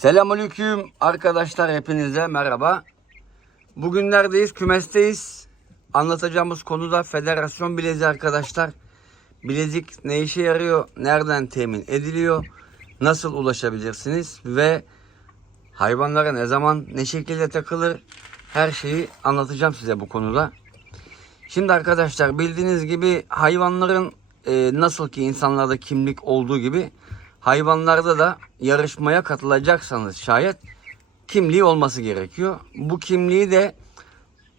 Selamünaleyküm arkadaşlar hepinize merhaba. Bugün neredeyiz? Kümesteyiz. Anlatacağımız konu da federasyon bileziği arkadaşlar. Bilezik ne işe yarıyor? Nereden temin ediliyor? Nasıl ulaşabilirsiniz? Ve hayvanlara ne zaman ne şekilde takılır? Her şeyi anlatacağım size bu konuda. Şimdi arkadaşlar bildiğiniz gibi hayvanların e, nasıl ki insanlarda kimlik olduğu gibi hayvanlarda da yarışmaya katılacaksanız şayet kimliği olması gerekiyor. Bu kimliği de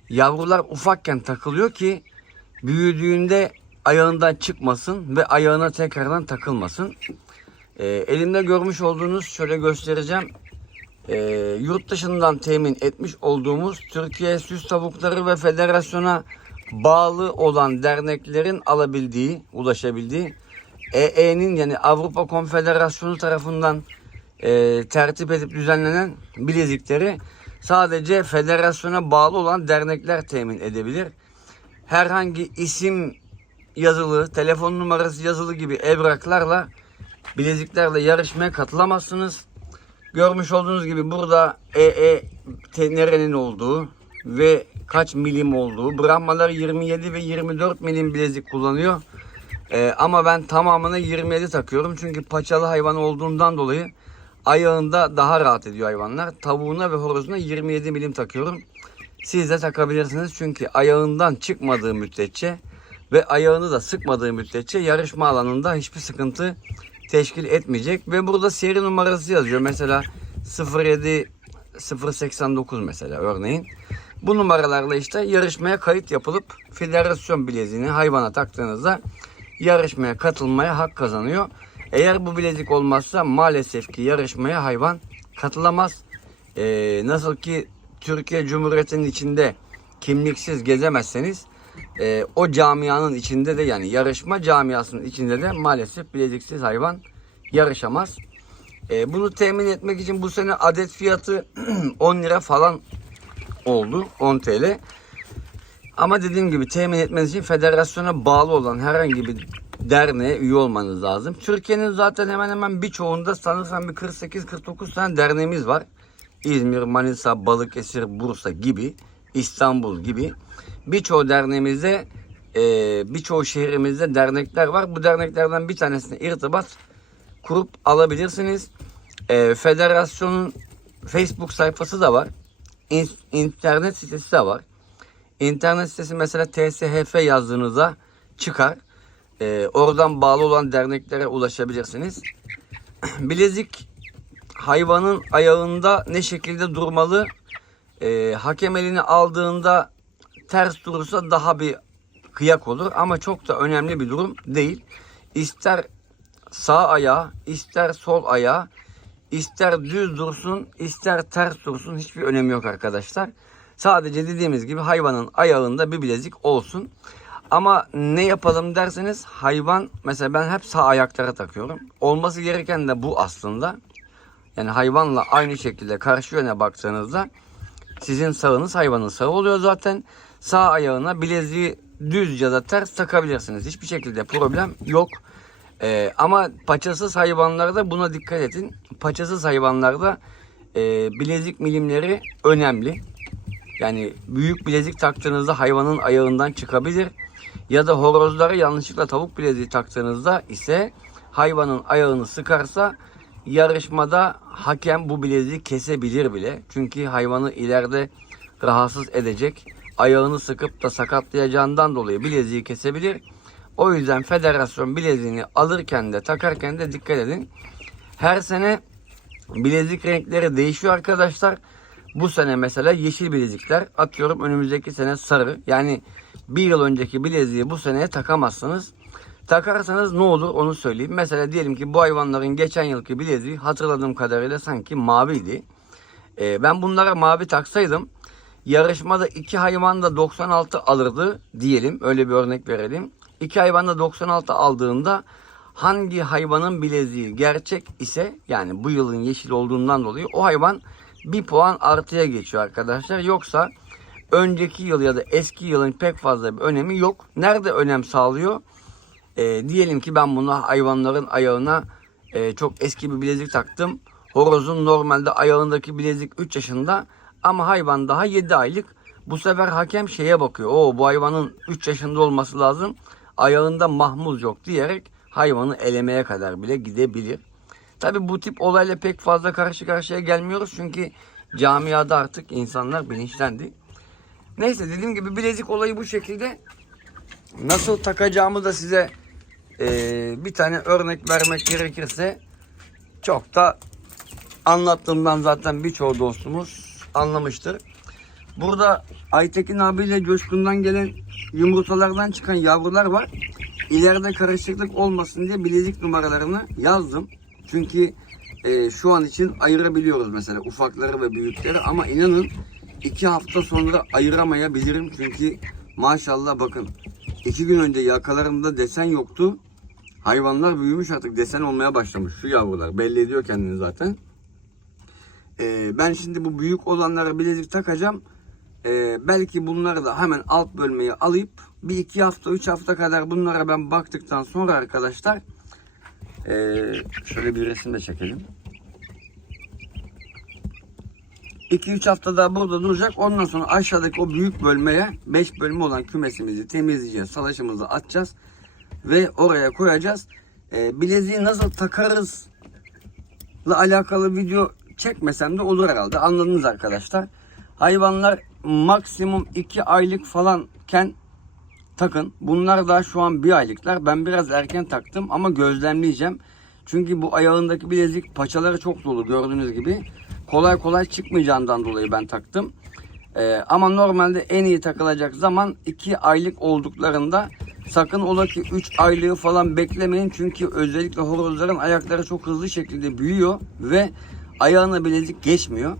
yavrular ufakken takılıyor ki büyüdüğünde ayağından çıkmasın ve ayağına tekrardan takılmasın. E, elimde görmüş olduğunuz şöyle göstereceğim. E, yurt dışından temin etmiş olduğumuz Türkiye Süs Tavukları ve Federasyona bağlı olan derneklerin alabildiği, ulaşabildiği EE'nin yani Avrupa Konfederasyonu tarafından e, tertip edip düzenlenen bilezikleri sadece federasyona bağlı olan dernekler temin edebilir. Herhangi isim yazılı, telefon numarası yazılı gibi evraklarla bileziklerle yarışmaya katılamazsınız. Görmüş olduğunuz gibi burada EE nerenin olduğu ve kaç milim olduğu. Brahmalar 27 ve 24 milim bilezik kullanıyor. Ee, ama ben tamamını 27 takıyorum. Çünkü paçalı hayvan olduğundan dolayı ayağında daha rahat ediyor hayvanlar. Tavuğuna ve horozuna 27 milim takıyorum. Siz de takabilirsiniz. Çünkü ayağından çıkmadığı müddetçe ve ayağını da sıkmadığı müddetçe yarışma alanında hiçbir sıkıntı teşkil etmeyecek. Ve burada seri numarası yazıyor. Mesela 07 089 mesela örneğin. Bu numaralarla işte yarışmaya kayıt yapılıp federasyon bileziğini hayvana taktığınızda yarışmaya katılmaya hak kazanıyor. Eğer bu bilezik olmazsa maalesef ki yarışmaya hayvan katılamaz. Ee, nasıl ki Türkiye Cumhuriyeti'nin içinde kimliksiz gezemezseniz e, o camianın içinde de yani yarışma camiasının içinde de maalesef bileziksiz hayvan yarışamaz. E, bunu temin etmek için bu sene adet fiyatı 10 lira falan oldu 10 TL. Ama dediğim gibi temin etmeniz için federasyona bağlı olan herhangi bir derneğe üye olmanız lazım. Türkiye'nin zaten hemen hemen birçoğunda sanırsam bir 48-49 tane derneğimiz var. İzmir, Manisa, Balıkesir, Bursa gibi, İstanbul gibi. Birçoğu derneğimizde, e, birçoğu şehrimizde dernekler var. Bu derneklerden bir tanesine irtibat kurup alabilirsiniz. E, federasyonun Facebook sayfası da var. İn- internet sitesi de var. İnternet sitesi mesela TSHF yazdığınızda çıkar. Ee, oradan bağlı olan derneklere ulaşabilirsiniz. Bilezik hayvanın ayağında ne şekilde durmalı? Ee, hakem elini aldığında ters durursa daha bir kıyak olur ama çok da önemli bir durum değil. İster sağ ayağı, ister sol ayağı, ister düz dursun, ister ters dursun hiçbir önemi yok arkadaşlar. Sadece dediğimiz gibi hayvanın ayağında bir bilezik olsun. Ama ne yapalım derseniz hayvan mesela ben hep sağ ayaklara takıyorum. Olması gereken de bu aslında. Yani hayvanla aynı şekilde karşı yöne baktığınızda sizin sağınız hayvanın sağı oluyor zaten. Sağ ayağına bileziği düz ya da ters takabilirsiniz. Hiçbir şekilde problem yok. Ee, ama paçasız hayvanlarda buna dikkat edin. Paçasız hayvanlarda e, bilezik milimleri önemli. Yani büyük bilezik taktığınızda hayvanın ayağından çıkabilir. Ya da horozlara yanlışlıkla tavuk bileziği taktığınızda ise hayvanın ayağını sıkarsa yarışmada hakem bu bileziği kesebilir bile. Çünkü hayvanı ileride rahatsız edecek. Ayağını sıkıp da sakatlayacağından dolayı bileziği kesebilir. O yüzden federasyon bileziğini alırken de takarken de dikkat edin. Her sene bilezik renkleri değişiyor arkadaşlar. Bu sene mesela yeşil bilezikler atıyorum önümüzdeki sene sarı. Yani bir yıl önceki bileziği bu seneye takamazsınız. Takarsanız ne olur onu söyleyeyim. Mesela diyelim ki bu hayvanların geçen yılki bileziği hatırladığım kadarıyla sanki maviydi. Ee, ben bunlara mavi taksaydım yarışmada iki hayvan da 96 alırdı diyelim. Öyle bir örnek verelim. İki hayvan da 96 aldığında hangi hayvanın bileziği gerçek ise yani bu yılın yeşil olduğundan dolayı o hayvan bir puan artıya geçiyor arkadaşlar. Yoksa önceki yıl ya da eski yılın pek fazla bir önemi yok. Nerede önem sağlıyor? Ee, diyelim ki ben bunu hayvanların ayağına e, çok eski bir bilezik taktım. Horozun normalde ayağındaki bilezik 3 yaşında ama hayvan daha 7 aylık. Bu sefer hakem şeye bakıyor. O bu hayvanın 3 yaşında olması lazım. Ayağında mahmuz yok diyerek hayvanı elemeye kadar bile gidebilir. Tabi bu tip olayla pek fazla karşı karşıya gelmiyoruz. Çünkü camiada artık insanlar bilinçlendi. Neyse dediğim gibi bilezik olayı bu şekilde. Nasıl takacağımı da size eee, bir tane örnek vermek gerekirse çok da anlattığımdan zaten birçoğu dostumuz anlamıştır. Burada Aytekin abiyle Coşkun'dan gelen yumurtalardan çıkan yavrular var. İleride karışıklık olmasın diye bilezik numaralarını yazdım. Çünkü e, şu an için ayırabiliyoruz mesela ufakları ve büyükleri ama inanın iki hafta sonra ayıramayabilirim. Çünkü maşallah bakın iki gün önce yakalarımda desen yoktu. Hayvanlar büyümüş artık desen olmaya başlamış şu yavrular belli ediyor kendini zaten. Ee, ben şimdi bu büyük olanlara bilezik takacağım. Ee, belki bunları da hemen alt bölmeyi alıp bir iki hafta üç hafta kadar bunlara ben baktıktan sonra arkadaşlar ee, şöyle bir resim de çekelim. 2-3 hafta daha burada duracak. Ondan sonra aşağıdaki o büyük bölmeye 5 bölme olan kümesimizi temizleyeceğiz. Salaşımızı atacağız. Ve oraya koyacağız. Ee, bileziği nasıl takarız ile alakalı video çekmesem de olur herhalde. Anladınız arkadaşlar. Hayvanlar maksimum 2 aylık falanken takın. Bunlar daha şu an bir aylıklar. Ben biraz erken taktım ama gözlemleyeceğim. Çünkü bu ayağındaki bilezik paçaları çok dolu gördüğünüz gibi. Kolay kolay çıkmayacağından dolayı ben taktım. Ee, ama normalde en iyi takılacak zaman 2 aylık olduklarında sakın ola ki 3 aylığı falan beklemeyin. Çünkü özellikle horozların ayakları çok hızlı şekilde büyüyor ve ayağına bilezik geçmiyor.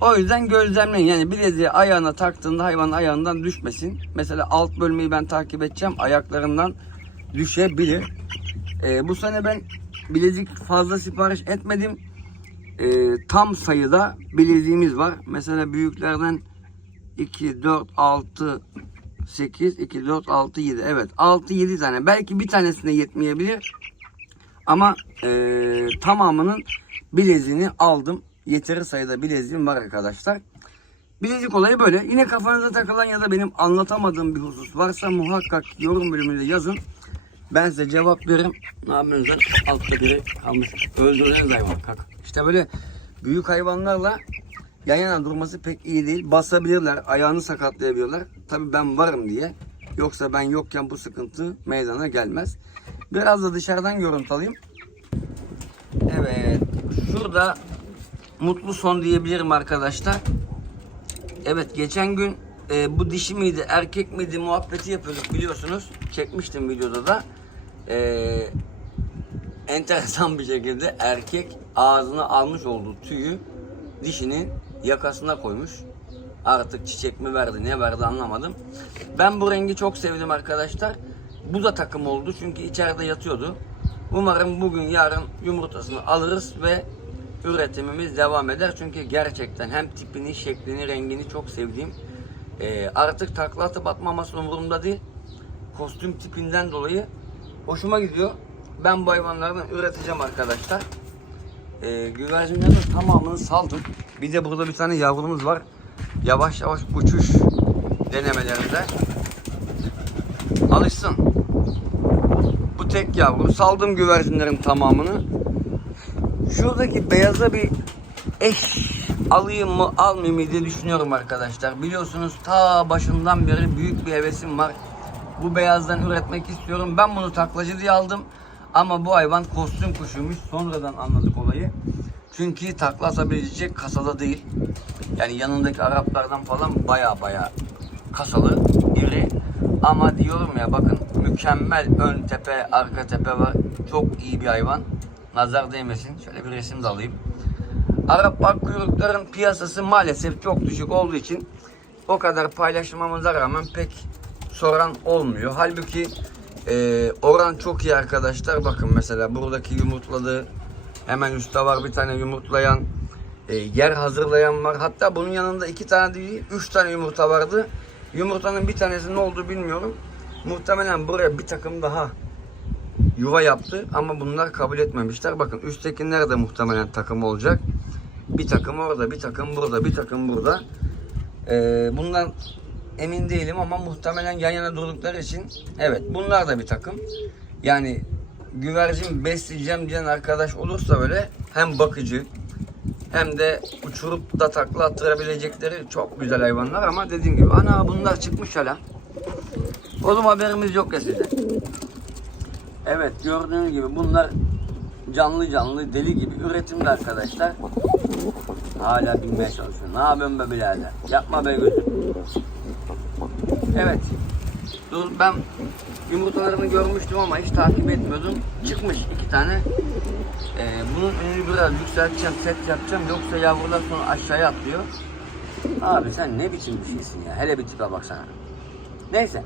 O yüzden gözlemleyin. Yani bileziği ayağına taktığında hayvanın ayağından düşmesin. Mesela alt bölmeyi ben takip edeceğim. Ayaklarından düşebilir. Ee, bu sene ben bilezik fazla sipariş etmedim. Ee, tam sayıda bileziğimiz var. Mesela büyüklerden 2, 4, 6, 8, 2, 4, 6, 7. Evet 6, 7 tane. Belki bir tanesine yetmeyebilir. Ama eee, tamamının bileziğini aldım. Yeteri sayıda bileziğim var arkadaşlar. Bilezik olayı böyle. Yine kafanıza takılan ya da benim anlatamadığım bir husus varsa muhakkak yorum bölümünde yazın. Ben size cevap veririm. Ne yapıyorsunuz? Altta biri kalmış. Öldüreceğiz hayvan. Kalk. İşte böyle büyük hayvanlarla yan yana durması pek iyi değil. Basabilirler, ayağını sakatlayabilirler. Tabii ben varım diye. Yoksa ben yokken bu sıkıntı meydana gelmez. Biraz da dışarıdan görüntü alayım. Evet. Şurada mutlu son diyebilirim arkadaşlar. Evet geçen gün e, bu dişi miydi erkek miydi muhabbeti yapıyorduk biliyorsunuz. Çekmiştim videoda da. E, enteresan bir şekilde erkek ağzına almış olduğu tüyü dişinin yakasına koymuş. Artık çiçek mi verdi ne verdi anlamadım. Ben bu rengi çok sevdim arkadaşlar. Bu da takım oldu çünkü içeride yatıyordu. Umarım bugün yarın yumurtasını alırız ve üretimimiz devam eder. Çünkü gerçekten hem tipini, şeklini, rengini çok sevdiğim. Ee, artık takla atıp atmaması umurumda değil. Kostüm tipinden dolayı hoşuma gidiyor. Ben bu hayvanlardan üreteceğim arkadaşlar. Ee, güvercinlerin tamamını saldım. Bir de burada bir tane yavrumuz var. Yavaş yavaş uçuş denemelerinde. Alışsın. Bu tek yavru. Saldım güvercinlerin tamamını. Şuradaki beyaza bir eş alayım mı almayayım mı diye düşünüyorum arkadaşlar. Biliyorsunuz ta başından beri büyük bir hevesim var. Bu beyazdan üretmek istiyorum. Ben bunu taklacı diye aldım. Ama bu hayvan kostüm kuşuymuş. Sonradan anladık olayı. Çünkü takla atabilecek kasada değil. Yani yanındaki Araplardan falan baya baya kasalı, iri. Ama diyorum ya bakın mükemmel ön tepe, arka tepe var. Çok iyi bir hayvan. Nazar değmesin. Şöyle bir resim de alayım. Arap bak kuyrukların piyasası maalesef çok düşük olduğu için o kadar paylaşmamıza rağmen pek soran olmuyor. Halbuki e, oran çok iyi arkadaşlar. Bakın mesela buradaki yumurtladığı hemen üstte var bir tane yumurtlayan e, yer hazırlayan var. Hatta bunun yanında iki tane değil, üç tane yumurta vardı. Yumurtanın bir tanesi ne oldu bilmiyorum. Muhtemelen buraya bir takım daha yuva yaptı ama bunlar kabul etmemişler. Bakın üsttekiler de muhtemelen takım olacak. Bir takım orada, bir takım burada, bir takım burada. Ee, bundan emin değilim ama muhtemelen yan yana durdukları için evet bunlar da bir takım. Yani güvercin besleyeceğim diyen arkadaş olursa böyle hem bakıcı hem de uçurup da takla attırabilecekleri çok güzel hayvanlar ama dediğim gibi ana bunlar çıkmış hala. Oğlum haberimiz yok ya size. Evet gördüğünüz gibi bunlar canlı canlı deli gibi üretimde arkadaşlar. Hala binmeye çalışıyor. Ne yapıyorsun be birader? Yapma be gözüm. Evet. Dur ben yumurtalarını görmüştüm ama hiç takip etmiyordum. Çıkmış iki tane. Ee, bunun önünü biraz yükselteceğim, set yapacağım. Yoksa yavrular sonra aşağıya atlıyor. Abi sen ne biçim bir şeysin ya. Hele bir tipe baksana. Neyse.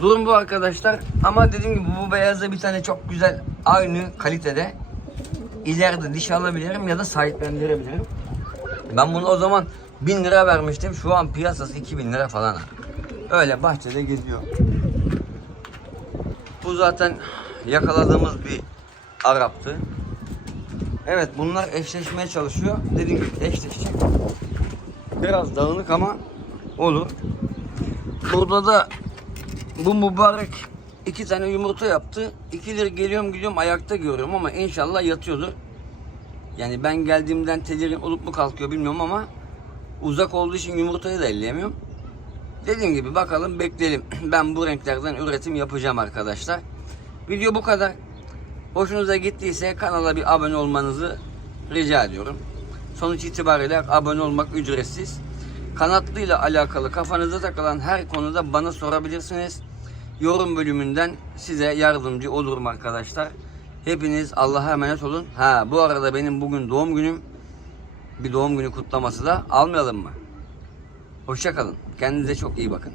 Durum bu arkadaşlar. Ama dediğim gibi bu beyazda bir tane çok güzel aynı kalitede ileride diş alabilirim ya da sahiplendirebilirim. Ben bunu o zaman 1000 lira vermiştim. Şu an piyasası 2000 lira falan. Öyle bahçede geziyor. Bu zaten yakaladığımız bir Arap'tı. Evet bunlar eşleşmeye çalışıyor. Dediğim gibi eşleşecek. Biraz dağınık ama olur. Burada da bu mübarek iki tane yumurta yaptı. İkileri geliyorum gidiyorum ayakta görüyorum ama inşallah yatıyordur. Yani ben geldiğimden tedirgin olup mu kalkıyor bilmiyorum ama uzak olduğu için yumurtayı da elleyemiyorum. Dediğim gibi bakalım bekleyelim. Ben bu renklerden üretim yapacağım arkadaşlar. Video bu kadar. Hoşunuza gittiyse kanala bir abone olmanızı rica ediyorum. Sonuç itibariyle abone olmak ücretsiz. Kanatlı ile alakalı kafanıza takılan her konuda bana sorabilirsiniz. Yorum bölümünden size yardımcı olurum arkadaşlar. Hepiniz Allah'a emanet olun. Ha bu arada benim bugün doğum günüm. Bir doğum günü kutlaması da almayalım mı? Hoşçakalın. Kendinize çok iyi bakın.